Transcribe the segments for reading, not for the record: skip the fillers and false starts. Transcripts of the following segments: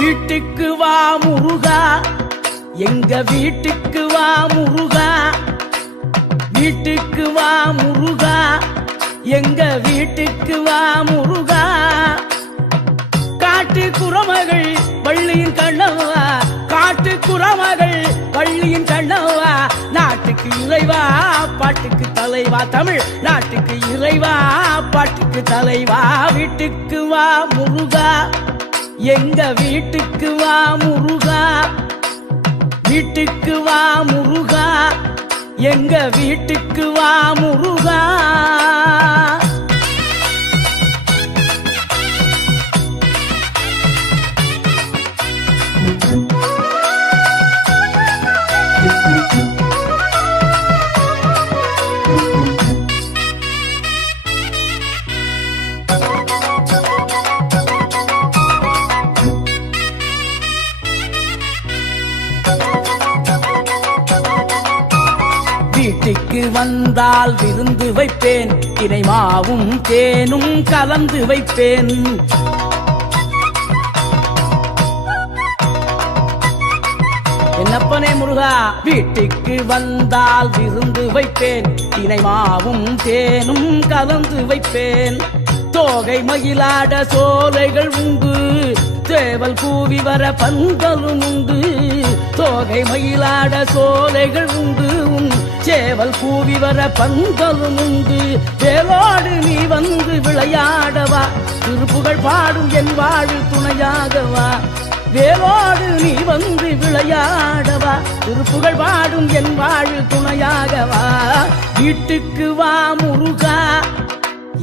வீட்டுக்கு வா முருகா, எங்க வீட்டுக்கு வா முருகா, வீட்டுக்கு வா முருகா, எங்க வீட்டுக்கு வா முருகா. காட்டு குரமகள் வள்ளியின் கண்ணவா, காட்டு குரமகள் வள்ளியின் கண்ணவா. நாட்டுக்கு இறைவா பாட்டுக்கு தலைவா, தமிழ் நாட்டுக்கு இறைவா பாட்டுக்கு தலைவா. வீட்டுக்கு வா முருகா, எங்க வீட்டுக்கு வா முருகா, வீட்டுக்கு வா முருகா, எங்க வீட்டுக்கு வா முருகா. வீட்டுக்கு வந்தால் விருந்து வைப்பேன், தினை மாவும் தேனும் கலந்து வைப்பேன். என்னப்பனே முருகா, வீட்டுக்கு வந்தால் விருந்து வைப்பேன், தினை மாவும் தேனும் கலந்து வைப்பேன். தோகை மயிலாட சோலைகள் உண்டு, சேவல் கூவி வர பந்தலும் உண்டு. தோகை மயிலாட சோலைகள் உண்டு, சேவல் கூவி வர பந்தலும் உண்டு. வேலோடு நீ வந்து விளையாடவா, திருப்புகழ் பாடும் என் வாழு துணையாகவா. வேலோடு நீ வந்து விளையாடவா, திருப்புகழ் பாடும் என் வாழு துணையாகவா. வீட்டுக்கு வா முருகா,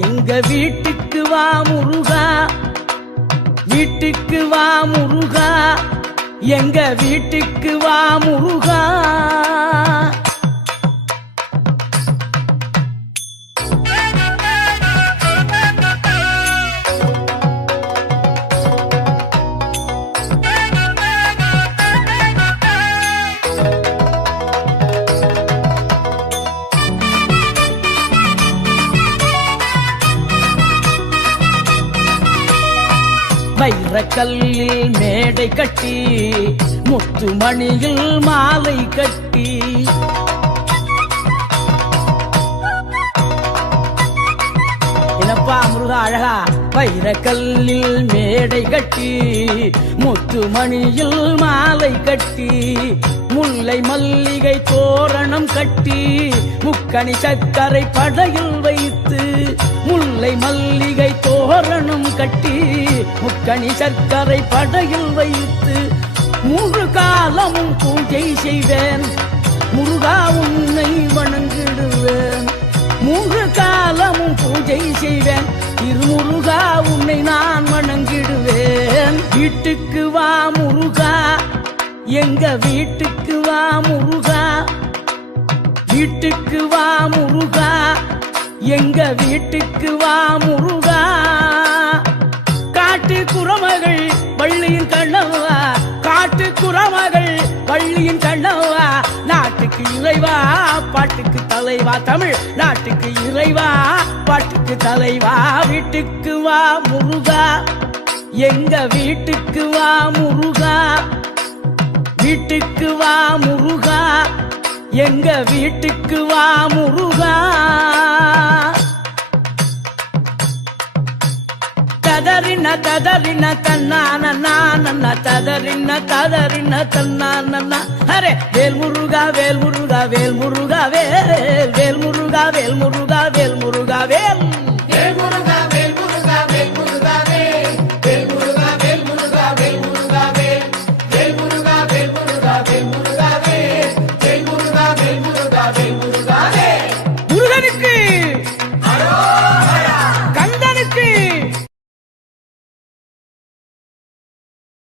எங்க வீட்டுக்கு வா முருகா, வீட்டுக்கு வா முருகா, எங்க வீட்டுக்கு வா முருகா. வைரக்கல்லில் மேடை கட்டி, முத்துமணியில் மாலை கட்டி, என்னப்பா முருகா அழகா. வைரக்கல்லில் மேடை கட்டி, முத்துமணியில் மாலை கட்டி, முல்லை மல்லிகை தோரணம் கட்டி, முக்கணி சக்கரை படையில் வைத்து. முல்லை மல்லிகை தோரணம் கட்டி, முக்கணி சர்க்கரை படையில் வைத்து. 3 காலமும் பூஜை செய்வேன், முருகா உன்னை வணங்கிடுவேன். 3 காலமும் பூஜை செய்வேன், திருமுருகா உன்னை நான் வணங்கிடுவேன். வீட்டுக்கு வா முருகா, எங்க வீட்டுக்கு வா முருகா, வீட்டுக்கு வா முருகா, எங்க வீட்டுக்கு வா முருகா. காட்டு குரமகள் வள்ளியின் கண்ணவா, காட்டு குரமகள் வள்ளியின் கண்ணவா. நாட்டுக்கு இறைவா பாட்டுக்கு தலைவா, தமிழ் நாட்டுக்கு இறைவா பாட்டுக்கு தலைவா. வீட்டுக்கு வா முருகா, எங்க வீட்டுக்கு வா முருகா, வீட்டுக்கு வா முருகா, எங்க வீட்டுக்கு வா முருகா. ததறின ததறின தன்னான நான, ததறின ததறின தன்னான. அரே வேல் முருகா வேல் முருகா வேல் முருகா வேல், வேல் முருகா வேல் முருகா வேல் முருகா வேல்.